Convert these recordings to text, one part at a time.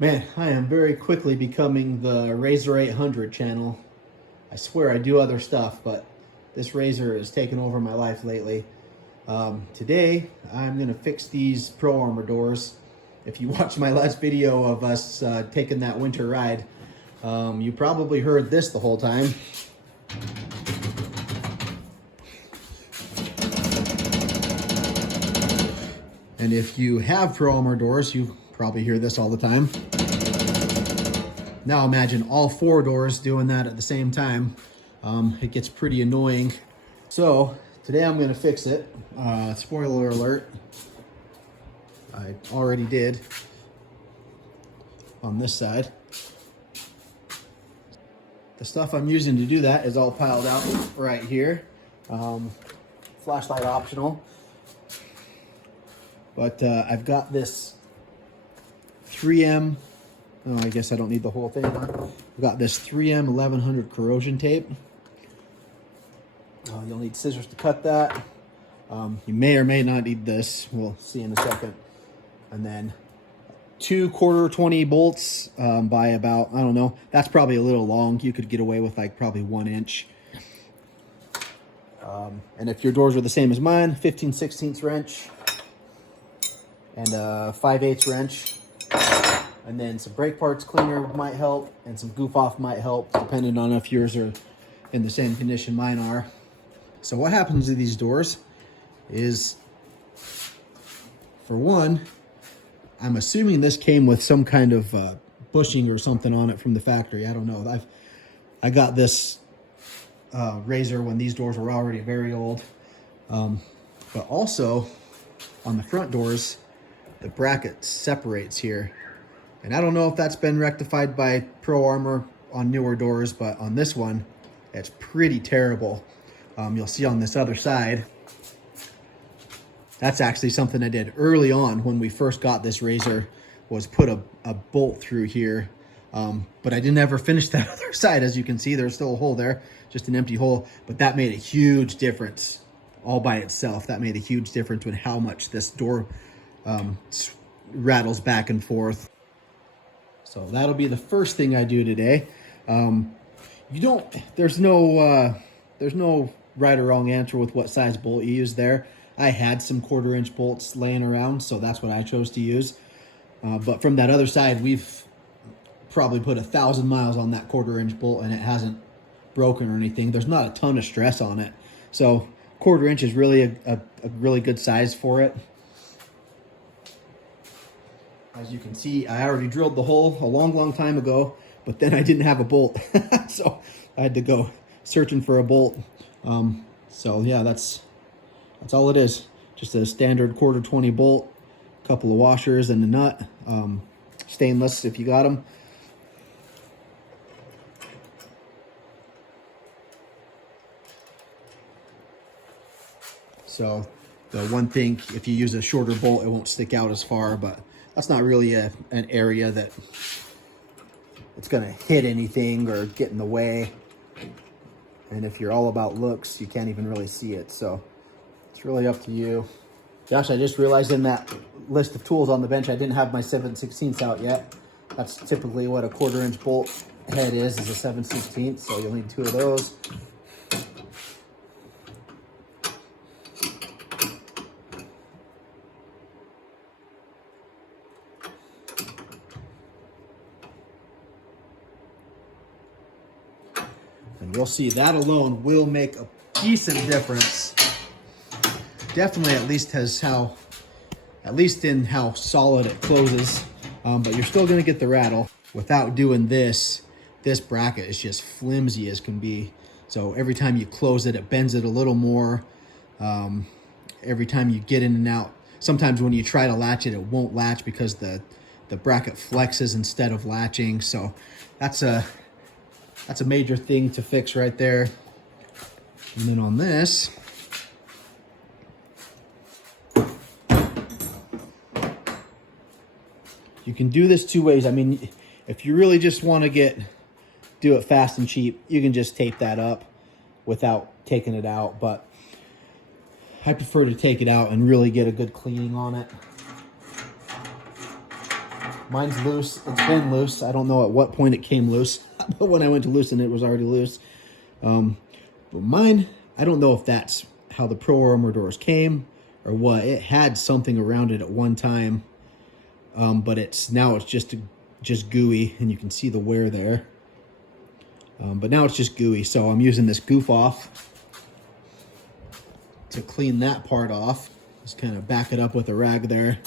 Man, I am very quickly becoming the Razor 800 channel. I swear I do other stuff, but this razor has taken over my life lately. Today, I'm going to fix these Pro Armor doors. If you watched my last video of us taking that winter ride, you probably heard this the whole time. And if you have Pro Armor doors, you probably hear this all the time. Now imagine all four doors doing that at the same time. It gets pretty annoying. So today I'm gonna fix it. Spoiler alert, I already did on this side. The stuff I'm using to do that is all piled out right here. Flashlight optional. But I've got this 3M, oh, I guess I don't need the whole thing. I've got this 3M 1100 corrosion tape. You'll need scissors to cut that. You may or may not need this. We'll see in a second. And then 2 1/4 bolts by about, I don't know, that's probably a little long. You could get away with like probably 1 inch. And if your doors are the same as mine, 15/16 wrench. And a 5/8 wrench, and then some brake parts cleaner might help, and some goof off might help, depending on if yours are in the same condition mine are. So what happens to these doors is, for one, I'm assuming this came with some kind of bushing or something on it from the factory. I don't know. I got this razor when these doors were already very old, but also on the front doors, the bracket separates here. And I don't know if that's been rectified by Pro Armor on newer doors, but on this one, it's pretty terrible. You'll see on this other side, that's actually something I did early on when we first got this razor, was put a bolt through here. But I didn't ever finish that other side. As you can see, there's still a hole there, just an empty hole, but that made a huge difference all by itself. That made a huge difference with how much this door rattles back and forth. So that'll be the first thing I do today. There's no right or wrong answer with what size bolt you use there. I had some 1/4 inch bolts laying around, so that's what I chose to use. But from that other side, we've probably put 1,000 miles on that 1/4 inch bolt and it hasn't broken or anything. There's not a ton of stress on it. So 1/4 inch is really a really good size for it. As you can see, I already drilled the hole a long time ago, but then I didn't have a bolt. So I had to go searching for a bolt. So yeah, that's all it is. Just a standard 1/4 bolt, a couple of washers and a nut. Stainless if you got them. So the one thing, if you use a shorter bolt, it won't stick out as far, but that's not really an area that it's going to hit anything or get in the way. And if you're all about looks, you can't even really see it. So it's really up to you. Gosh, I just realized in that list of tools on the bench, I didn't have my 7/16 out yet. That's typically what a 1/4 inch bolt head is a 7/16. So you'll need 2 of those. And you'll see that alone will make a decent difference. Definitely at least in how solid it closes. But you're still gonna get the rattle. Without doing this bracket is just flimsy as can be. So every time you close it, it bends it a little more. Every time you get in and out, sometimes when you try to latch it, it won't latch because the bracket flexes instead of latching. So that's a major thing to fix right there. And then on this, you can do this 2 ways. I mean, if you really just want to do it fast and cheap, you can just tape that up without taking it out. But I prefer to take it out and really get a good cleaning on it. Mine's loose. It's been loose. I don't know at what point it came loose, but when I went to loosen it, it was already loose. But mine, I don't know if that's how the Pro Armor doors came or what. It had something around it at one time, but now it's just gooey, and you can see the wear there. But now it's just gooey, so I'm using this goof off to clean that part off. Just kind of back it up with a rag there.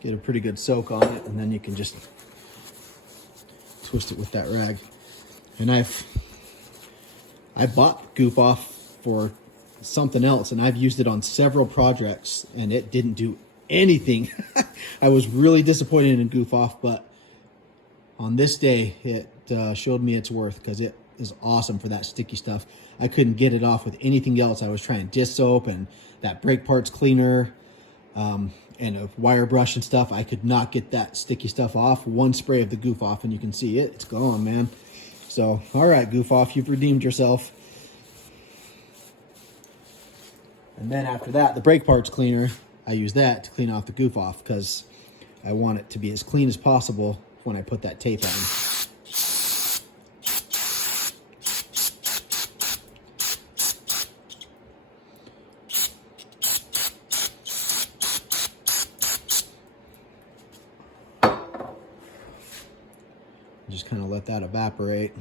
Get a pretty good soak on it, and then you can just twist it with that rag. And I bought goof off for something else, and I've used it on several projects, and it didn't do anything. I was really disappointed in goof off, but on this day, it showed me its worth, because it is awesome for that sticky stuff. I couldn't get it off with anything else. I was trying dish soap and that brake parts cleaner and a wire brush and stuff. I could not get that sticky stuff off. One spray of the goof off and you can see it. It's gone, man. So, all right, goof off, you've redeemed yourself. And then after that, the brake parts cleaner, I use that to clean off the goof off, because I want it to be as clean as possible when I put that tape on. Just kind of let that evaporate.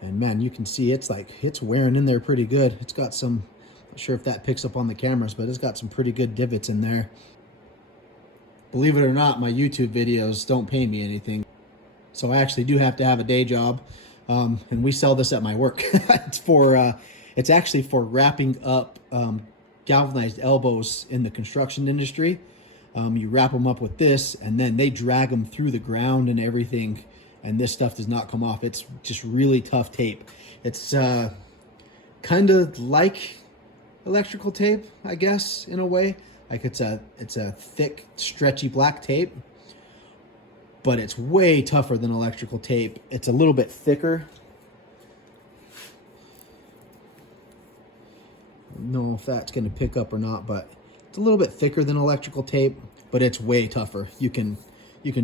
And man, you can see it's wearing in there pretty good. It's got some, not sure if that picks up on the cameras, but it's got some pretty good divots in there. Believe it or not, my YouTube videos don't pay me anything. So I actually do have to have a day job. And we sell this at my work. It's actually for wrapping up galvanized elbows in the construction industry. You wrap them up with this, and then they drag them through the ground and everything. And this stuff does not come off. It's just really tough tape. It's kind of like electrical tape, I guess, in a way. Like it's a thick, stretchy black tape, but it's way tougher than electrical tape. It's a little bit thicker. I don't know if that's going to pick up or not, but it's a little bit thicker than electrical tape, but it's way tougher. You can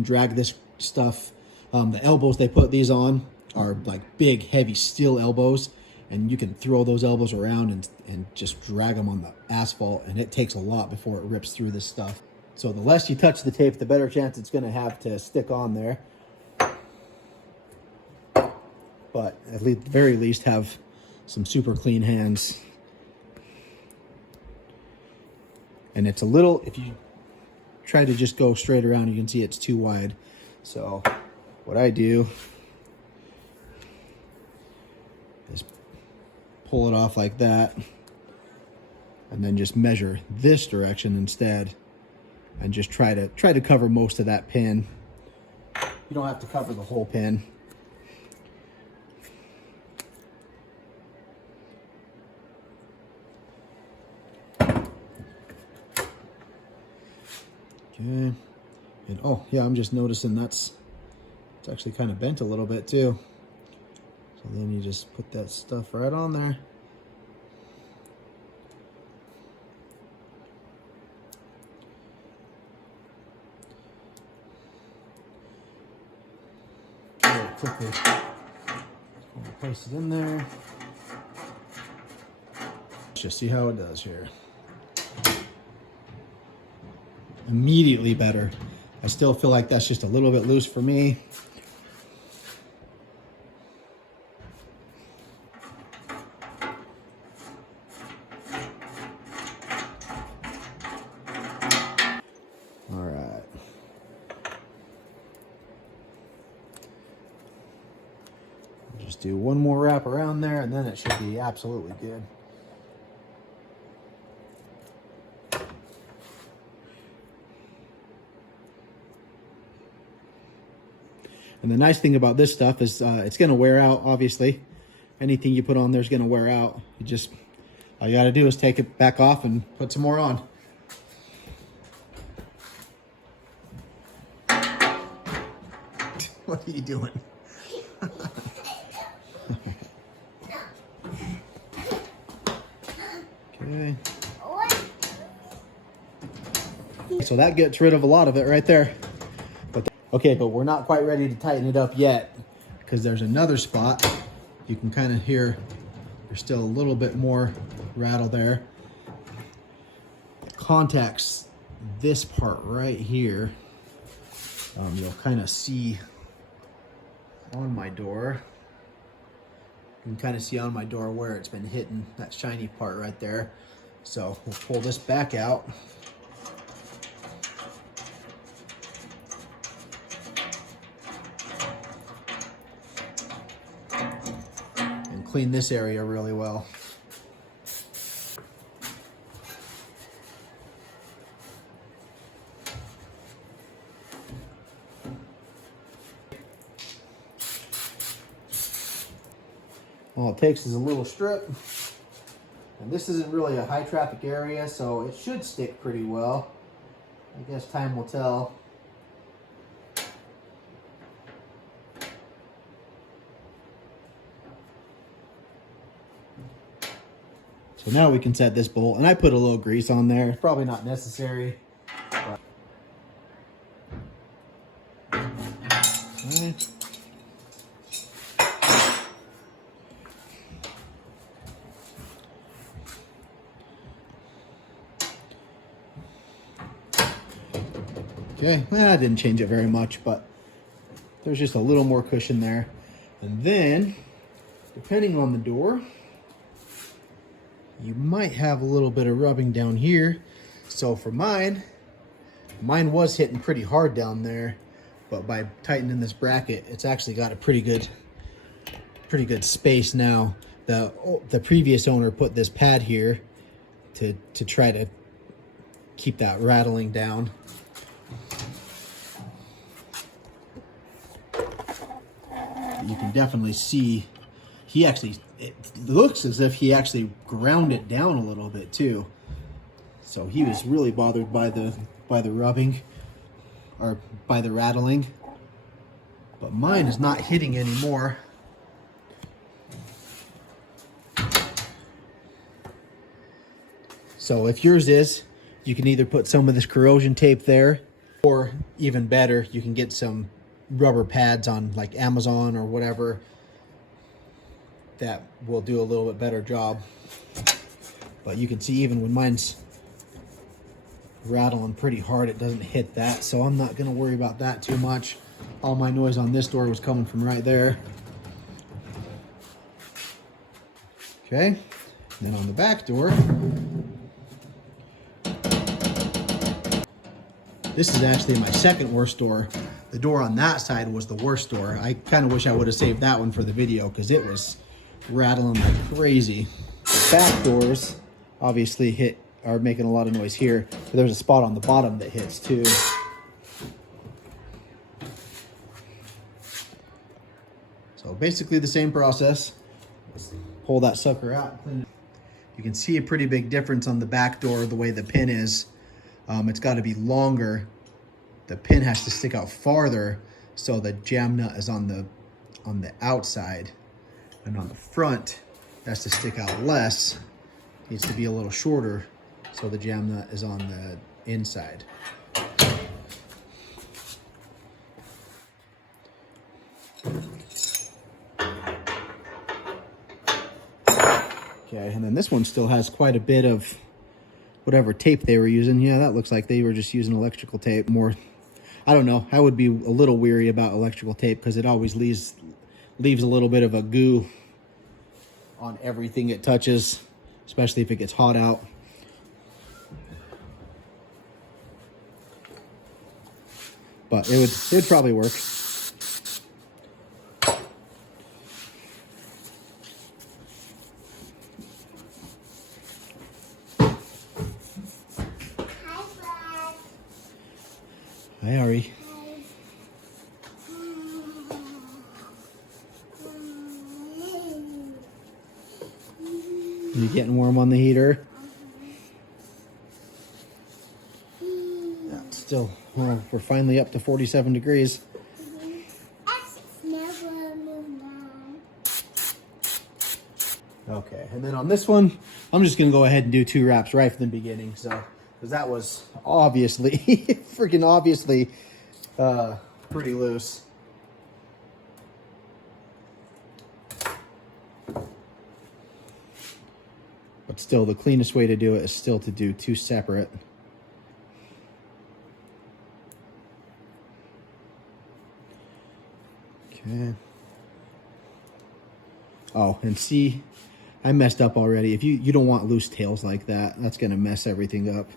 drag this stuff. The elbows they put these on are like big, heavy steel elbows, and you can throw those elbows around and just drag them on the asphalt, and it takes a lot before it rips through this stuff. So the less you touch the tape, the better chance it's going to have to stick on there. But at the very least, have some super clean hands. And it's a little, if you try to just go straight around, you can see it's too wide. So what I do is pull it off like that, and then just measure this direction instead, and just try to cover most of that pin. You don't have to cover the whole pin. Okay. And oh yeah, I'm just noticing it's actually kind of bent a little bit too. So then you just put that stuff right on there. Quickly place it in there. Let's just see how it does here. Immediately better. I still feel like that's just a little bit loose for me. All right. Just do one more wrap around there, and then it should be absolutely good. And the nice thing about this stuff is it's going to wear out, obviously. Anything you put on there is going to wear out. All you got to do is take it back off and put some more on. What are you doing? Okay. So that gets rid of a lot of it right there. Okay, but we're not quite ready to tighten it up yet because there's another spot. You can kind of hear there's still a little bit more rattle there. It contacts this part right here. You'll kind of see on my door. You can kind of see on my door where it's been hitting that shiny part right there. So we'll pull this back out. And clean this area really well. All it takes is a little strip. And this isn't really a high traffic area, so it should stick pretty well. I guess time will tell. So now we can set this bolt, and I put a little grease on there. It's probably not necessary. But... Right. Okay, well, I didn't change it very much, but there's just a little more cushion there. And then, depending on the door, you might have a little bit of rubbing down here. So for mine was hitting pretty hard down there, but by tightening this bracket, it's actually got a pretty good space now. The previous owner put this pad here to try to keep that rattling down. You can definitely see it looks as if he actually ground it down a little bit too. So he was really bothered by the rubbing or by the rattling. But mine is not hitting anymore. So if yours is, you can either put some of this corrosion tape there, or even better, you can get some rubber pads on like Amazon or whatever that will do a little bit better job. But you can see even when mine's rattling pretty hard, it doesn't hit that, so I'm not gonna worry about that too much. All my noise on this door was coming from right there. Okay, and then on the back door, this is actually my second worst door. The door on that side was the worst door. I kind of wish I would have saved that one for the video because it was rattling like crazy. The back doors obviously are making a lot of noise here, but there's a spot on the bottom that hits too. So basically the same process. Let's pull that sucker out and clean it. You can see a pretty big difference on the back door, the way the pin is. It's got to be longer. The pin has to stick out farther, so the jam nut is on the outside, and on the front it has to stick out less. It needs to be a little shorter, so the jam nut is on the inside. Okay, and then this one still has quite a bit of whatever tape they were using. Yeah, that looks like they were just using electrical tape more. I don't know. I would be a little weary about electrical tape because it always leaves a little bit of a goo on everything it touches, especially if it gets hot out. But it would probably work. Hi, Ari. You getting warm on the heater? Yeah, still, well, we're finally up to 47 degrees. Okay, and then on this one, I'm just gonna go ahead and do 2 wraps right from the beginning. So because that was obviously, freaking obviously, pretty loose. But still, the cleanest way to do it is still to do two separate. Okay. Oh, and see, I messed up already. If you don't want loose tails like that, that's going to mess everything up.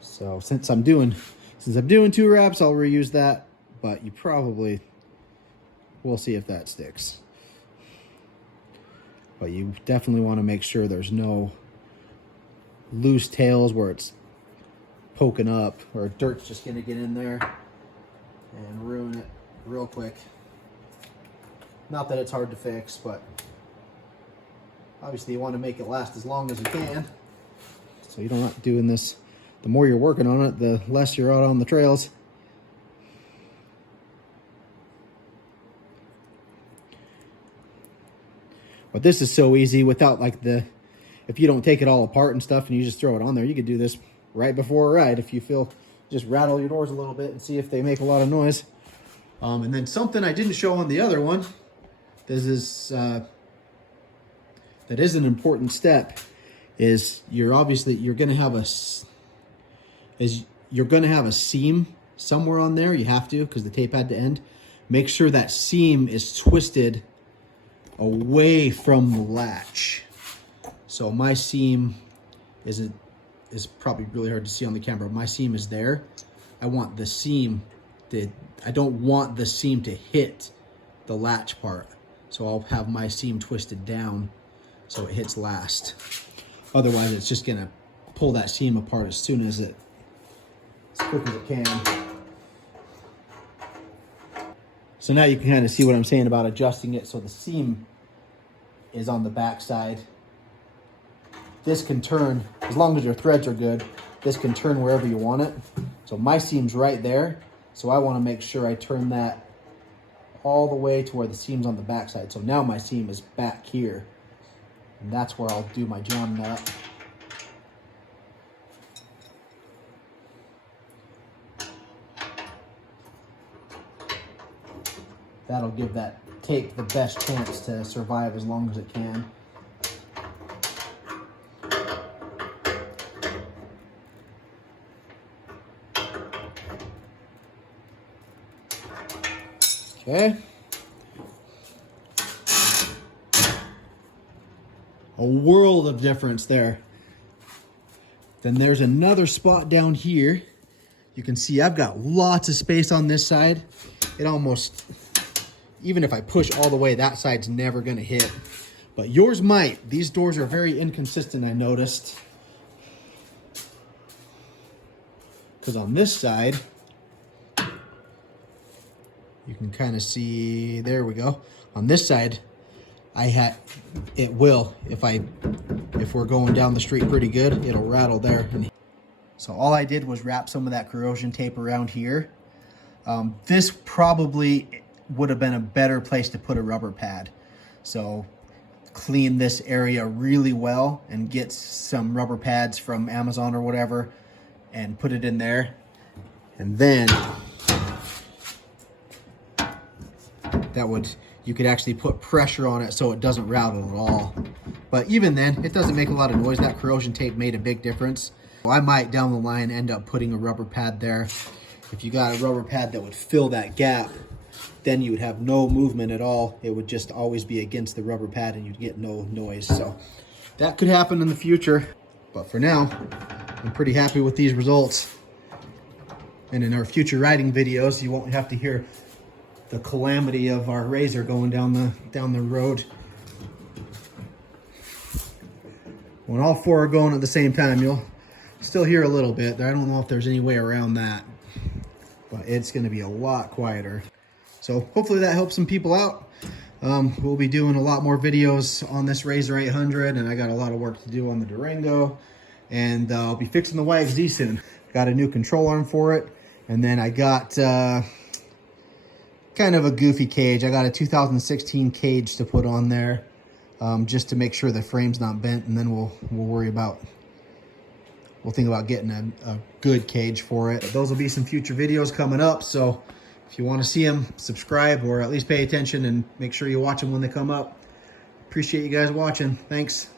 So since I'm doing 2 wraps, I'll reuse that, but you probably, we'll see if that sticks. But you definitely want to make sure there's no loose tails where it's poking up or dirt's just going to get in there and ruin it real quick. Not that it's hard to fix, but obviously you want to make it last as long as you can. So you don't have to doing this. The more you're working on it, the less you're out on the trails. But this is so easy without like if you don't take it all apart and stuff and you just throw it on there, you could do this right before a ride if you feel, just rattle your doors a little bit and see if they make a lot of noise. And then something I didn't show on the other one, this is, that is an important step, is you're going to have a seam somewhere on there. You have to, because the tape had to end. Make sure that seam is twisted away from the latch. So my seam is probably really hard to see on the camera. My seam is there. I want the seam I don't want the seam to hit the latch part. So I'll have my seam twisted down so it hits last. Otherwise it's just gonna pull that seam apart as quick as it can. So now you can kind of see what I'm saying about adjusting it so the seam is on the back side. This can turn, as long as your threads are good, this can turn wherever you want it. So my seam's right there, so I want to make sure I turn that all the way to where the seam's on the back side. So now my seam is back here, and that's where I'll do my jam nut. That'll give that tape the best chance to survive as long as it can. Okay. A world of difference there. Then there's another spot down here. You can see I've got lots of space on this side. It almost, even if I push all the way, that side's never gonna hit. But yours might. These doors are very inconsistent, I noticed. Because on this side, you can kind of see, there we go. On this side, it will, if we're going down the street pretty good, it'll rattle there. So all I did was wrap some of that corrosion tape around here. This probably would have been a better place to put a rubber pad. So clean this area really well and get some rubber pads from Amazon or whatever and put it in there. And then you could actually put pressure on it so it doesn't rattle at all. But even then, it doesn't make a lot of noise. That corrosion tape made a big difference. So I might down the line end up putting a rubber pad there. If you got a rubber pad that would fill that gap, then you would have no movement at all. It would just always be against the rubber pad and you'd get no noise. So that could happen in the future. But for now, I'm pretty happy with these results. And in our future riding videos, you won't have to hear the calamity of our razor going down the road. When all four are going at the same time, you'll still hear a little bit. I don't know if there's any way around that, but it's going to be a lot quieter. So hopefully that helps some people out. We'll be doing a lot more videos on this Razor 800, and I got a lot of work to do on the Durango, and I'll be fixing the YXZ soon. Got a new control arm for it, and then I got kind of a goofy cage. I got a 2016 cage to put on there, just to make sure the frame's not bent, and then we'll worry about we'll think about getting a good cage for it. But those will be some future videos coming up. So if you want to see them, subscribe or at least pay attention and make sure you watch them when they come up. Appreciate you guys watching. Thanks.